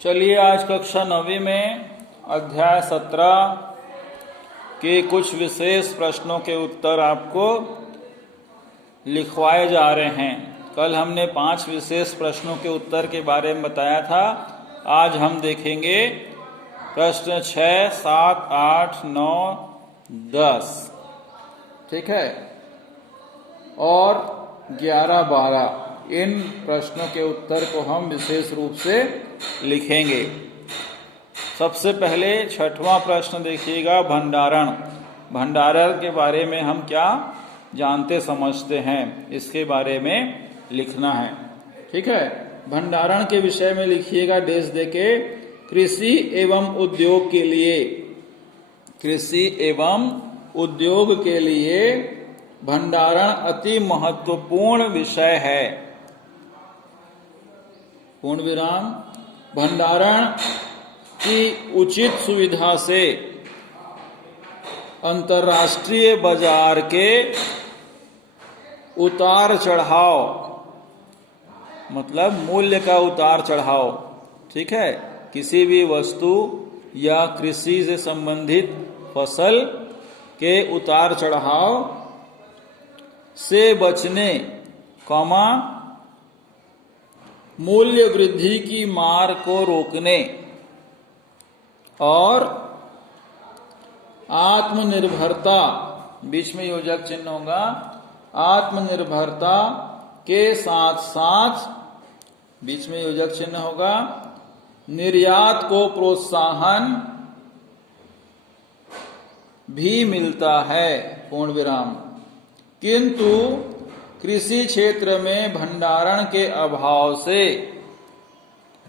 चलिए आज कक्षा 9वीं में अध्याय 17 के कुछ विशेष प्रश्नों के उत्तर आपको लिखवाए जा रहे हैं। कल हमने 5 विशेष प्रश्नों के उत्तर के बारे में बताया था। आज हम देखेंगे प्रश्न 6, 7, 8, 9, 10, ठीक है, और 11, 12 इन प्रश्नों के उत्तर को हम विशेष रूप से लिखेंगे। सबसे पहले 6वां प्रश्न देखिएगा, भंडारण। भंडारण के बारे में हम क्या जानते समझते हैं, इसके बारे में लिखना है, ठीक है। भंडारण के विषय में लिखिएगा डेश देके, कृषि एवं उद्योग के लिए, कृषि एवं उद्योग के लिए भंडारण अति महत्वपूर्ण विषय है। पूर्ण विराम। भंडारण की उचित सुविधा से अंतर्राष्ट्रीय बाजार के उतार चढ़ाव, मतलब मूल्य का उतार चढ़ाव, ठीक है, किसी भी वस्तु या कृषि से संबंधित फसल के उतार चढ़ाव से बचने, मूल्य वृद्धि की मार को रोकने और आत्मनिर्भरता, बीच में योजक चिन्ह होगा, आत्मनिर्भरता के साथ साथ बीच में योजक चिन्ह होगा, निर्यात को प्रोत्साहन भी मिलता है, पूर्ण विराम। किंतु कृषि क्षेत्र में भंडारण के अभाव से,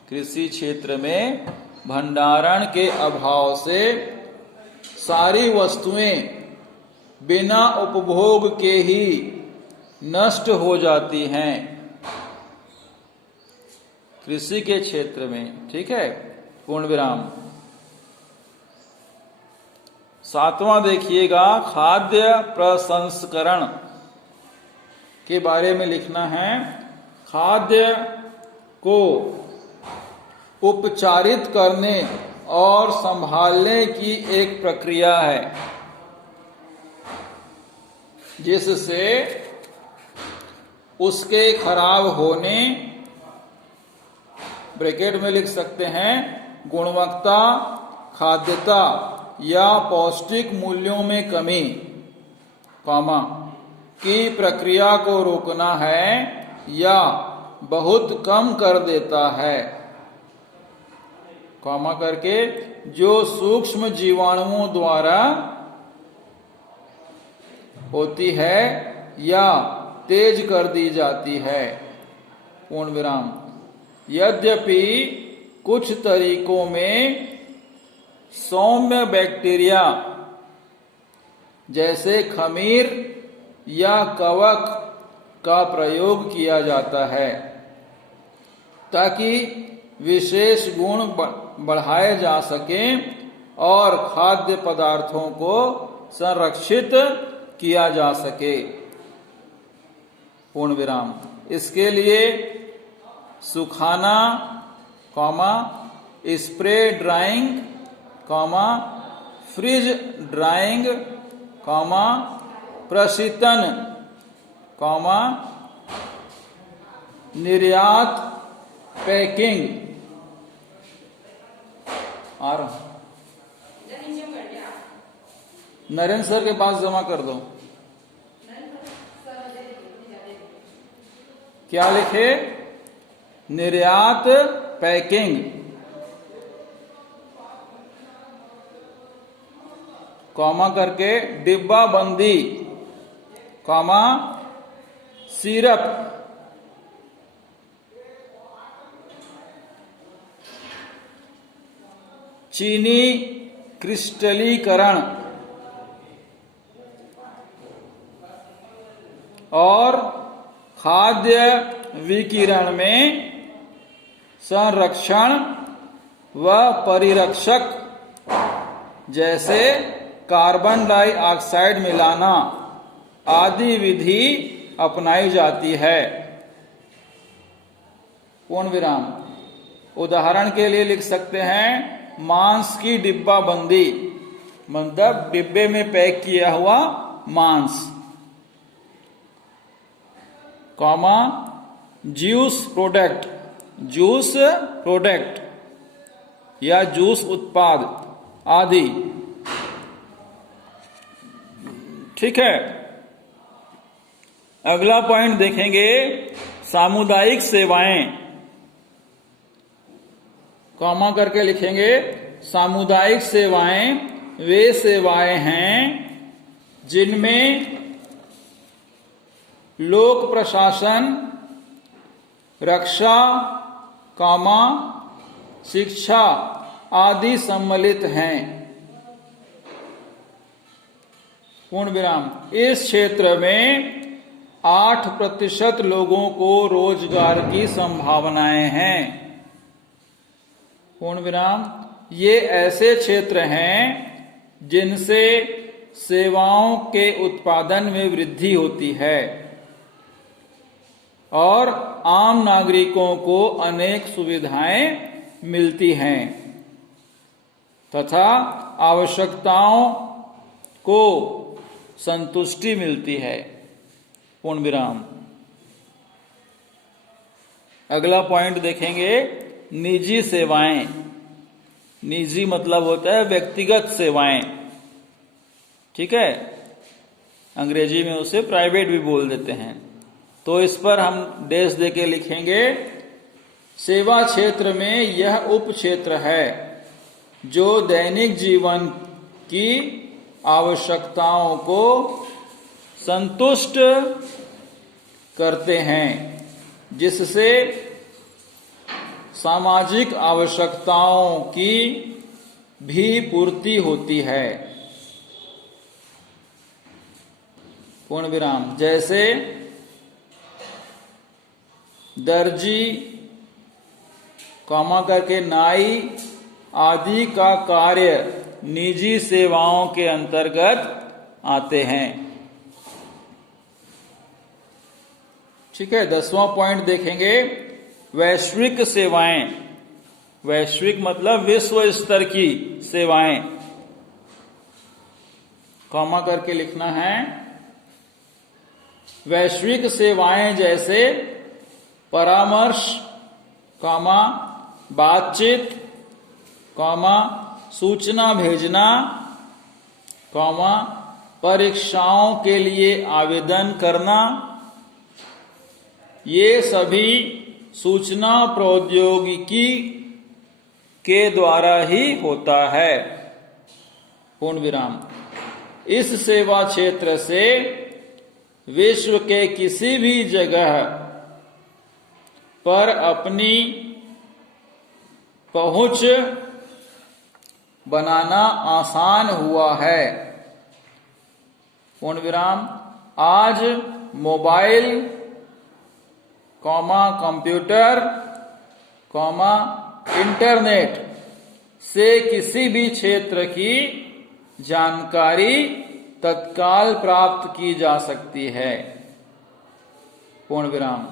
कृषि क्षेत्र में भंडारण के अभाव से सारी वस्तुएं बिना उपभोग के ही नष्ट हो जाती हैं, कृषि के क्षेत्र में, ठीक है, पूर्ण विराम। 7वां देखिएगा, खाद्य प्रसंस्करण के बारे में लिखना है। खाद्य को उपचारित करने और संभालने की एक प्रक्रिया है जिससे उसके खराब होने, ब्रैकेट में लिख सकते हैं, गुणवत्ता, खाद्यता या पौष्टिक मूल्यों में कमी, की प्रक्रिया को रोकना है या बहुत कम कर देता है, कॉमा करके, जो सूक्ष्म जीवाणुओं द्वारा होती है या तेज कर दी जाती है, पूर्ण विराम। यद्यपि कुछ तरीकों में सौम्य बैक्टीरिया जैसे खमीर या कवक का प्रयोग किया जाता है ताकि विशेष गुण बढ़ाए जा सकें और खाद्य पदार्थों को संरक्षित किया जा सके, पूर्ण विराम। इसके लिए सुखाना, स्प्रे ड्राइंग, फ्रिज ड्राइंग, प्रशीतन, निर्यात, पैकिंग, और नरेंद्र सर के पास जमा कर दो। क्या लिखे? निर्यात, पैकिंग, कॉमा करके, डिब्बा बंदी, सिरप, चीनी क्रिस्टलीकरण और खाद्य विकिरण में संरक्षण व परिरक्षक जैसे कार्बन डाइऑक्साइड मिलाना आदि विधि अपनाई जाती है, पूर्ण विराम। उदाहरण के लिए लिख सकते हैं मांस की डिब्बाबंदी, मतलब डिब्बे में पैक किया हुआ मांस, comma juice product, juice product या जूस उत्पाद आदि। ठीक है। अगला पॉइंट देखेंगे सामुदायिक सेवाएं, कॉमा करके लिखेंगे सामुदायिक सेवाएं वे सेवाएं हैं जिनमें लोक प्रशासन, रक्षा, कॉमा शिक्षा आदि सम्मिलित हैं। पूर्ण विराम। इस क्षेत्र में 8% लोगों को रोजगार की संभावनाएं हैं। पूर्ण विराम। ये ऐसे क्षेत्र हैं जिनसे सेवाओं के उत्पादन में वृद्धि होती है और आम नागरिकों को अनेक सुविधाएं मिलती हैं तथा आवश्यकताओं को संतुष्टि मिलती है। पूर्ण विराम। अगला पॉइंट देखेंगे निजी सेवाएं। निजी मतलब होता है व्यक्तिगत सेवाएं। ठीक है, अंग्रेजी में उसे प्राइवेट भी बोल देते हैं। तो इस पर हम डैश देके लिखेंगे सेवा क्षेत्र में यह उप क्षेत्र है जो दैनिक जीवन की आवश्यकताओं को संतुष्ट करते हैं, जिससे सामाजिक आवश्यकताओं की भी पूर्ति होती है। पूर्ण विराम। जैसे दर्जी, कॉमा करके नाई आदि का कार्य निजी सेवाओं के अंतर्गत आते हैं। ठीक है। 10वां पॉइंट देखेंगे वैश्विक सेवाएं। वैश्विक मतलब विश्व स्तर की सेवाएं, कॉमा करके लिखना है। वैश्विक सेवाएं जैसे परामर्श, कॉमा बातचीत, कॉमा सूचना भेजना, कॉमा परीक्षाओं के लिए आवेदन करना, ये सभी सूचना प्रौद्योगिकी के द्वारा ही होता है। पूर्ण विराम। इस सेवा क्षेत्र से विश्व के किसी भी जगह पर अपनी पहुंच बनाना आसान हुआ है। पूर्ण विराम। आज mobile, comma computer, comma internet से किसी भी क्षेत्र की जानकारी तत्काल प्राप्त की जा सकती है। पूर्ण विराम।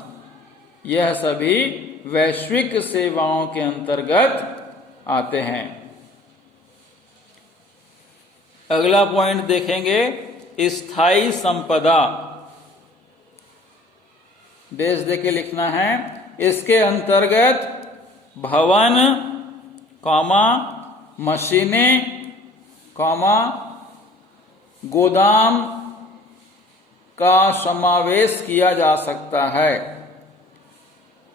यह सभी वैश्विक सेवाओं के अंतर्गत आते हैं। अगला पॉइंट देखेंगे स्थायी संपदा। डैश देके लिखना है। इसके अंतर्गत भवन, कॉमा मशीनें, कॉमा गोदाम का समावेश किया जा सकता है।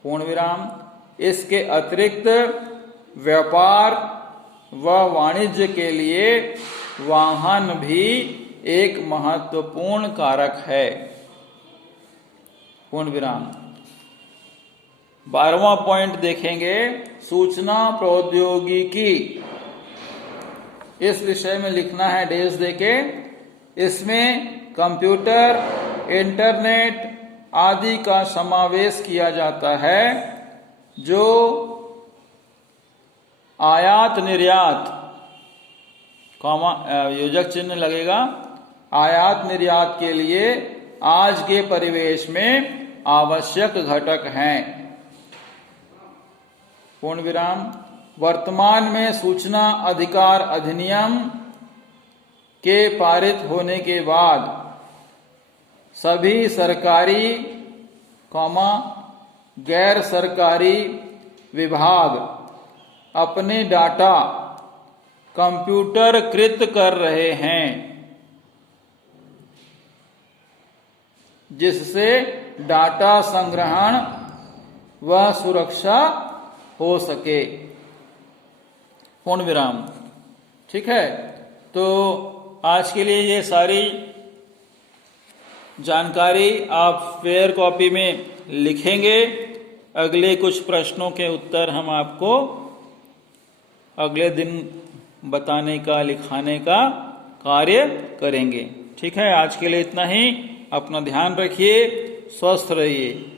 पूर्ण विराम। इसके अतिरिक्त व्यापार व वाणिज्य के लिए वाहन भी एक महत्वपूर्ण कारक है। पूर्ण विराम। 12वां पॉइंट देखेंगे सूचना प्रौद्योगिकी। इस विषय में लिखना है डैश देके। इसमें कंप्यूटर, इंटरनेट आदि का समावेश किया जाता है जो आयात निर्यात, कॉमा योजक चिन्ह लगेगा, आयात निर्यात के लिए आज के परिवेश में आवश्यक घटक हैं। पूर्ण विराम। वर्तमान में सूचना अधिकार अधिनियम के पारित होने के बाद सभी सरकारी गैर सरकारी विभाग अपने डाटा कंप्यूटरकृत कर रहे हैं, जिससे डाटा संग्रहण व सुरक्षा हो सके। पूर्ण विराम। ठीक है, तो आज के लिए ये सारी जानकारी आप फेयर कॉपी में लिखेंगे। अगले कुछ प्रश्नों के उत्तर हम आपको अगले दिन बताने का, लिखाने का कार्य करेंगे। ठीक है, आज के लिए इतना ही। अपना ध्यान रखिए, स्वस्थ रहिए।